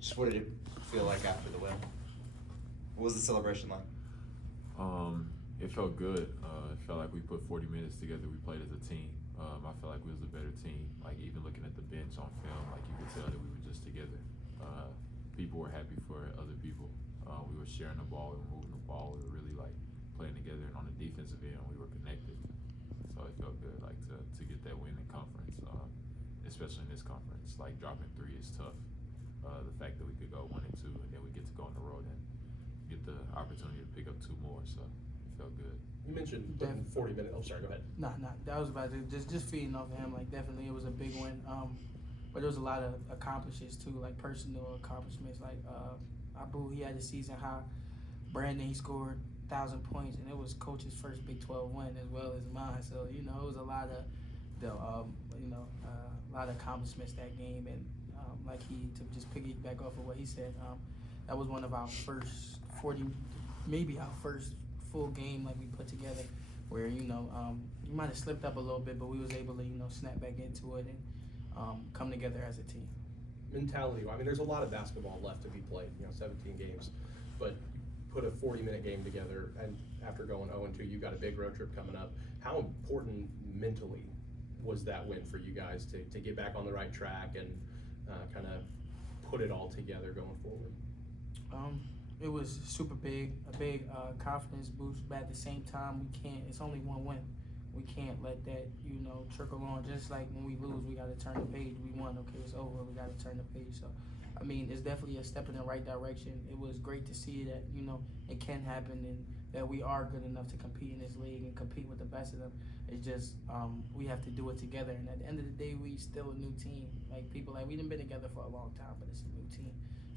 Just what did it feel like after the win? What was the celebration like? It felt good. It felt like we put 40 minutes together. We played as a team. I felt like we was a better team. Like even looking at the bench on film, like you could tell that we were just together. People were happy for other people. We were sharing the ball, we were moving the ball. We were really like playing together, and on the defensive end, we were connected. So it felt good, like to get that win in conference, especially in this conference. Like dropping 3 is tough. The fact that we could go 1 and 2, and then we get to go on the road and get the opportunity to pick up 2 more. So it felt good. You mentioned putting 40 minutes. Oh, sorry. Go ahead. Nah, that was about to just feeding off of him. Like definitely, it was a big win. But there was a lot of accomplishments too, like personal accomplishments. Like Abu, he had a season high. Brandon, he scored 1,000 points, and it was coach's first Big 12 win as well as mine. So it was a lot of a lot of accomplishments that game. And like to just piggyback off of what he said, that was one of our first 40, maybe our first full game like we put together, where you might have slipped up a little bit, but we was able to snap back into it and come together as a team. Mentality. I mean, there's a lot of basketball left to be played. 17 games, but put a 40-minute game together, and after going 0-2, you got a big road trip coming up. How important mentally was that win for you guys to get back on the right track and kind of put it all together going forward? It was super big, a big confidence boost, but at the same time, it's only one win. We can't let that, trickle on. Just like when we lose, we got to turn the page. We won, okay, it's over, we got to turn the page. So, I mean, it's definitely a step in the right direction. It was great to see that, it can happen and that we are good enough to compete in this league and compete with the best of them. It's just, we have to do it together. And at the end of the day, we still a new team. Like, people, we done been together for a long time, but it's a new team.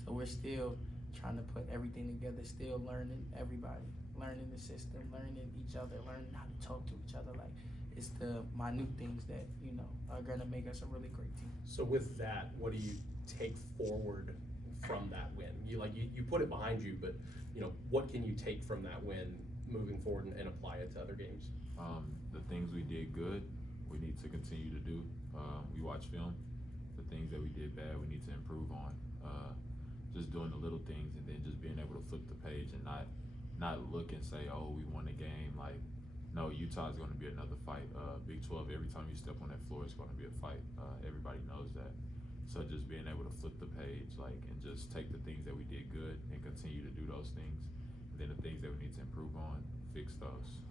So we're still trying to put everything together, still learning everybody, learning the system, learning each other, learning how to talk to each other. Like, it's the minute things that, are gonna make us a really great team. So with that, what do you take forward from that win? You put it behind you, but what can you take from that win moving forward and apply it to other games? The things we did good, we need to continue to do. We watch film. The things that we did bad, we need to improve on. Just doing the little things, and then just being able to flip the page and not look and say, oh, we won the game. Like, no, Utah is going to be another fight. Big 12, every time you step on that floor, it's going to be a fight. Everybody knows that. So just being able to flip the page, and just take the things that we did good and continue to do those things. And then the things that we need to improve on, fix those.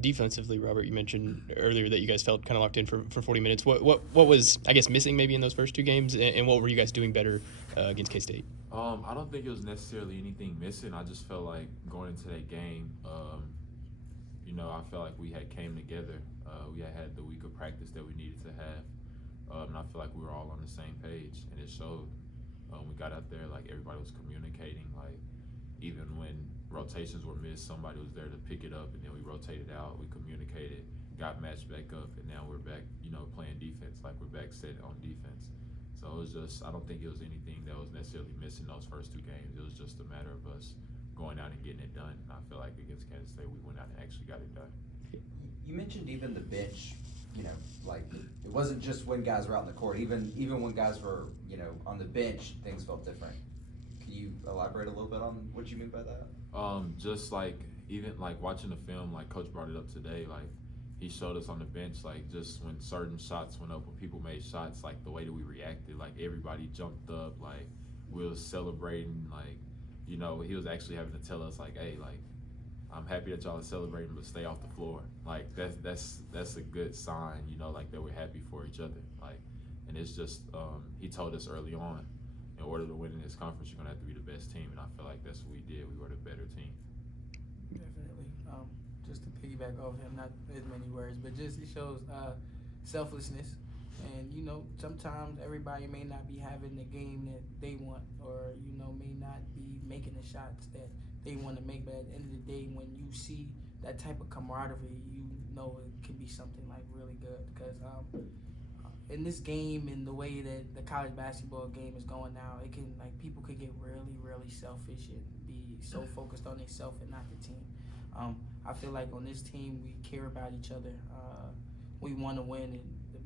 Defensively, Robert, you mentioned earlier that you guys felt kind of locked in for 40 minutes. What was, I guess, missing maybe in those first 2 games, and what were you guys doing better against K-State? I don't think it was necessarily anything missing. I just felt like going into that game, I felt like we had came together. We had the week of practice that we needed to have, and I feel like we were all on the same page, and it showed. We got out there, everybody was communicating, even when rotations were missed, somebody was there to pick it up, and then we rotated out, we communicated, got matched back up, and now we're back, playing defense, we're back set on defense. So it was just, I don't think it was anything that was necessarily missing those first 2 games. It was just a matter of us going out and getting it done. And I feel like against Kansas State, we went out and actually got it done. You mentioned even the bench, it wasn't just when guys were out in the court. Even when guys were, on the bench, things felt different. Can you elaborate a little bit on what you mean by that? Just even watching the film, Coach brought it up today, he showed us on the bench, just when certain shots went up, when people made shots, the way that we reacted, everybody jumped up, we was celebrating, he was actually having to tell us, hey, I'm happy that y'all are celebrating, but stay off the floor. That's a good sign, that we're happy for each other. And it's just, he told us early on, in order to win in this conference, you're gonna have to be the best team, and I feel like that's what we did. We were the better team. Definitely. Just to piggyback off him, not as many words, but just it shows selflessness. And sometimes everybody may not be having the game that they want, or may not be making the shots that they want to make. But at the end of the day, when you see that type of camaraderie, it can be something really good. Because in this game, in the way that the college basketball game is going now, it can people could get really, really selfish and be so focused on themselves and not the team. I feel like on this team, we care about each other. We want to win,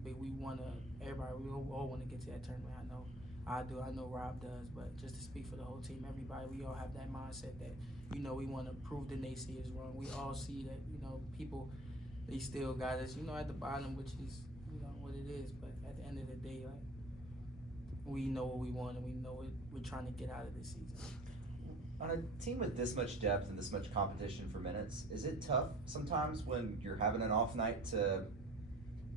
and we want to. Everybody, we all want to get to that tournament. I do. I know Rob does. But just to speak for the whole team, everybody, we all have that mindset that, you know, we want to prove the naysayers wrong. We all see that, you know, people, they still got us, you know, at the bottom, which is, you know, what it is. But at the end of the day, like, we know what we want and we know what we're trying to get out of this season. On a team with this much depth and this much competition for minutes, is it tough sometimes when you're having an off night to,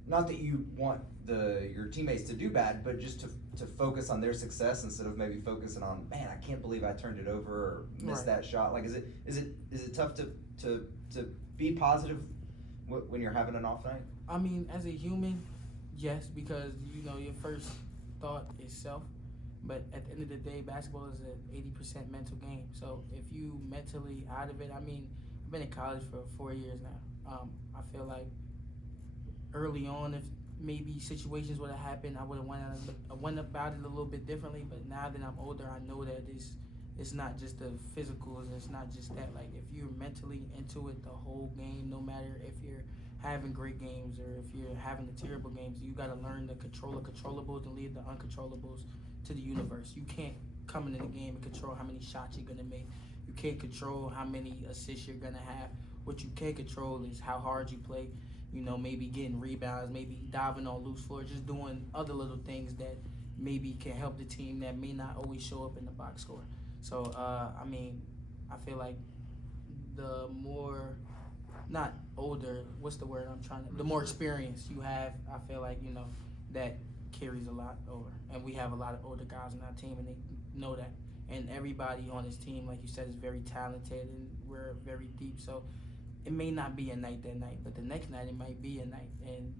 not that you want your teammates to do bad, but just to focus on their success instead of maybe focusing on, man, I can't believe I turned it over or missed that shot. Like, is it tough to be positive when you're having an off night? I mean, as a human, yes, because, you know, your first thought is self. But at the end of the day, basketball is an 80% mental game. So if you mentally out of it, I mean, I've been in college for 4 years now. I feel like early on, if maybe situations would have happened, I would have went about it a little bit differently. But now that I'm older, I know that it's not just the physicals. It's not just that. Like, if you're mentally into it the whole game, no matter if you're having great games or if you're having the terrible games, you got to learn to control the controllables and leave the uncontrollables to the universe. You can't come into the game and control how many shots you're gonna make. You can't control how many assists you're gonna have. What you can control is how hard you play. You know, maybe getting rebounds, maybe diving on loose floor, just doing other little things that maybe can help the team that may not always show up in the box score. So, I mean, I feel like the more, not older, what's the word I'm trying to, the more experience you have, I feel like, you know, that carries a lot over. And we have a lot of older guys on our team, and they know that. And everybody on this team, like you said, is very talented, and we're very deep. So it may not be a night that night, but the next night it might be a night. And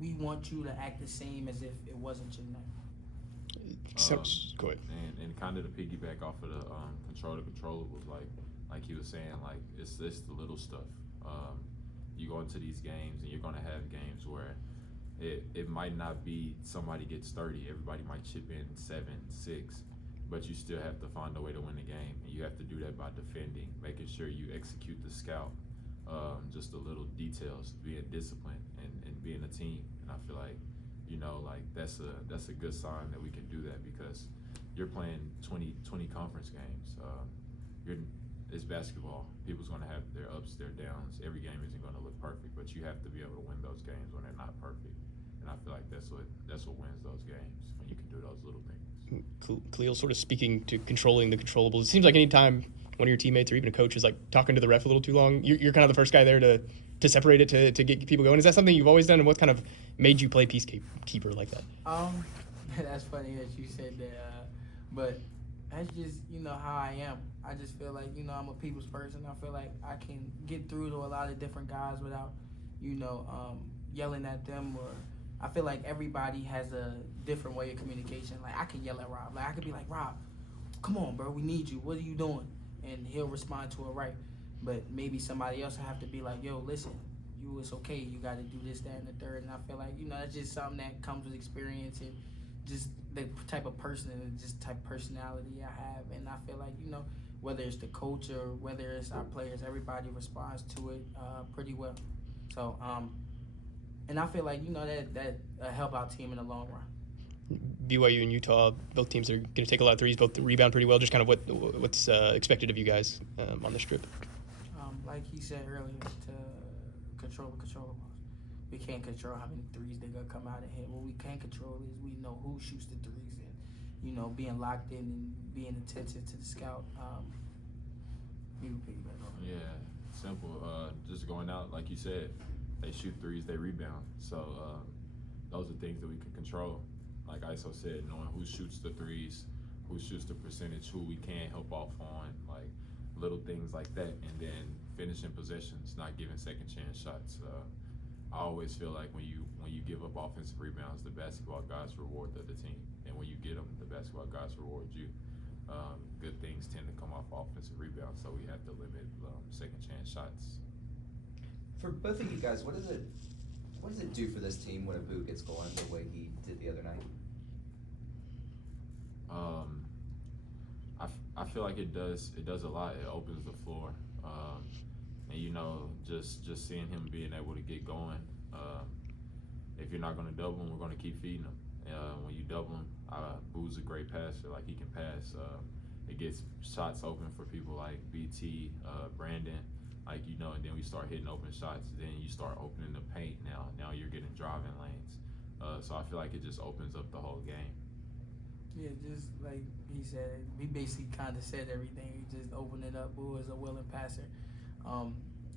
we want you to act the same as if it wasn't your night. Go ahead. And kind of to piggyback off of the controllables, like he was saying, like it's the little stuff. You go into these games, and you're gonna have games where it might not be somebody gets 30, everybody might chip in 7, 6, but you still have to find a way to win the game, and you have to do that by defending, making sure you execute the scout, just the little details, being disciplined and being a team. And I feel like, you know, like that's a good sign that we can do that, because you're playing 20 conference games. It's basketball. People's gonna have their ups, their downs. Every game isn't gonna look perfect, but you have to be able to win those games when they're not perfect. And I feel like that's what wins those games, when you can do those little things. Khalil, sort of speaking to controlling the controllables, it seems like anytime one of your teammates or even a coach is like talking to the ref a little too long, you're kind of the first guy there to separate it, to get people going. Is that something you've always done, and what kind of made you play peacekeeper like that? That's funny that you said that, but that's just, you know, how I am. I just feel like, you know, I'm a people's person. I feel like I can get through to a lot of different guys without, you know, yelling at them. Or I feel like everybody has a different way of communication. Like, I can yell at Rob. Like, I could be like, Rob, come on, bro, we need you. What are you doing? And he'll respond to it right. But maybe somebody else will have to be like, yo, listen, it's okay. You got to do this, that, and the third. And I feel like, you know, that's just something that comes with experience and just the type of person and just type of personality I have. And I feel like, you know, whether it's the coach or whether it's our players, everybody responds to it pretty well. So, and I feel like, you know, that help our team in the long run. BYU and Utah, both teams are going to take a lot of threes, both rebound pretty well. Just kind of what's expected of you guys on the strip. Like he said earlier, to control the controllables. We can't control how many threes they're going to come out and hit. What we can control is we know who shoots the threes, and, you know, being locked in and being attentive to the scout. Yeah, simple. Just going out, like you said, they shoot threes, they rebound. So those are things that we can control. Like ISO said, knowing who shoots the threes, who shoots the percentage, who we can help off on, like little things like that. And then finishing possessions, not giving second chance shots. I always feel like when you give up offensive rebounds, the basketball guys reward the team. And when you get them, the basketball guys reward you. Good things tend to come off offensive rebounds, so we have to limit second chance shots. For both of you guys, what does it do for this team when a Boo gets going the way he did the other night? I feel like it does a lot. It opens the floor, and you know, just seeing him being able to get going. If you're not going to double him, we're going to keep feeding him, When you double him, Boo's a great passer. Like, he can pass. It gets shots open for people like BT, Brandon. Like, you know, and then we start hitting open shots. Then you start opening the paint now. Now you're getting driving lanes. So I feel like it just opens up the whole game. Yeah, just like he said, he basically kind of said everything. He just opened it up. Boo is a willing passer.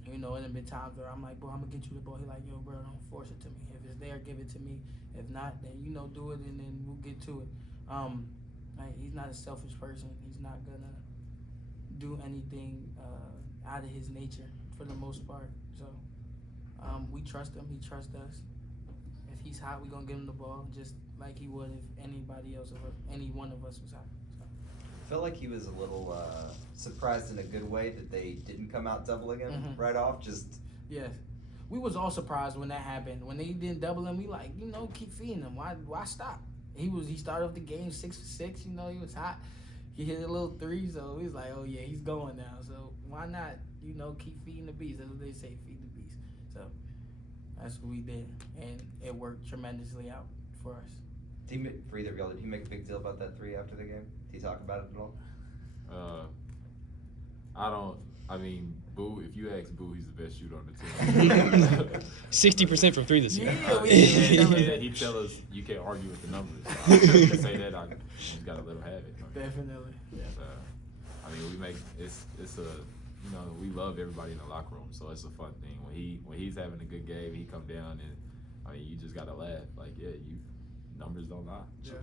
You know, and there been times where I'm like, bro, I'm gonna get you the ball. He like, yo, bro, don't force it to me. If it's there, give it to me. If not, then you know, do it, and then we'll get to it. Like, he's not a selfish person. He's not gonna do anything out of his nature for the most part. So we trust him. He trusts us. If he's hot, we're gonna give him the ball, just like he would if anybody else of us, any one of us was hot. So. I felt like he was a little surprised in a good way that they didn't come out doubling him right off. Just yes, we was all surprised when that happened. When they didn't double him, we like, you know, keep feeding him. Why stop? He started off the game 6 for 6. You know, he was hot. He hit a little 3, so we was like, oh yeah, he's going now. So why not, you know, keep feeding the beast? That's what they say, feed the beast. So that's what we did, and it worked tremendously out for us. for either of y'all, did he make a big deal about that 3 after the game? Did he talk about it at all? I mean, Boo, if you ask Boo, he's the best shooter on the team. 60% from 3 this year. Yeah, he tell us you can't argue with the numbers. So I can say that, I just gotta let him have it. Definitely. Yeah. I mean, it's a, you know, we love everybody in the locker room, so it's a fun thing. When he's having a good game, he come down and, I mean, you just gotta laugh. Like, yeah, numbers don't lie. Yeah.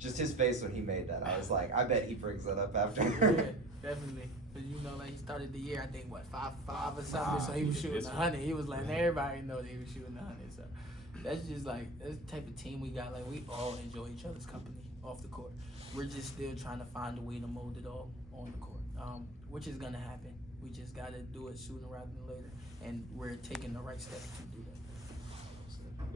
Just his face when he made that, I was like, I bet he brings that up after. Yeah, definitely. But you know, like, he started the year, I think, what, 5 or something, so he was shooting 100. He was letting everybody know that he was shooting 100. So that's just like, that's the type of team we got. Like, we all enjoy each other's company off the court. We're just still trying to find a way to mold it all on the court, which is gonna happen. We just gotta do it sooner rather than later, and we're taking the right steps to do that.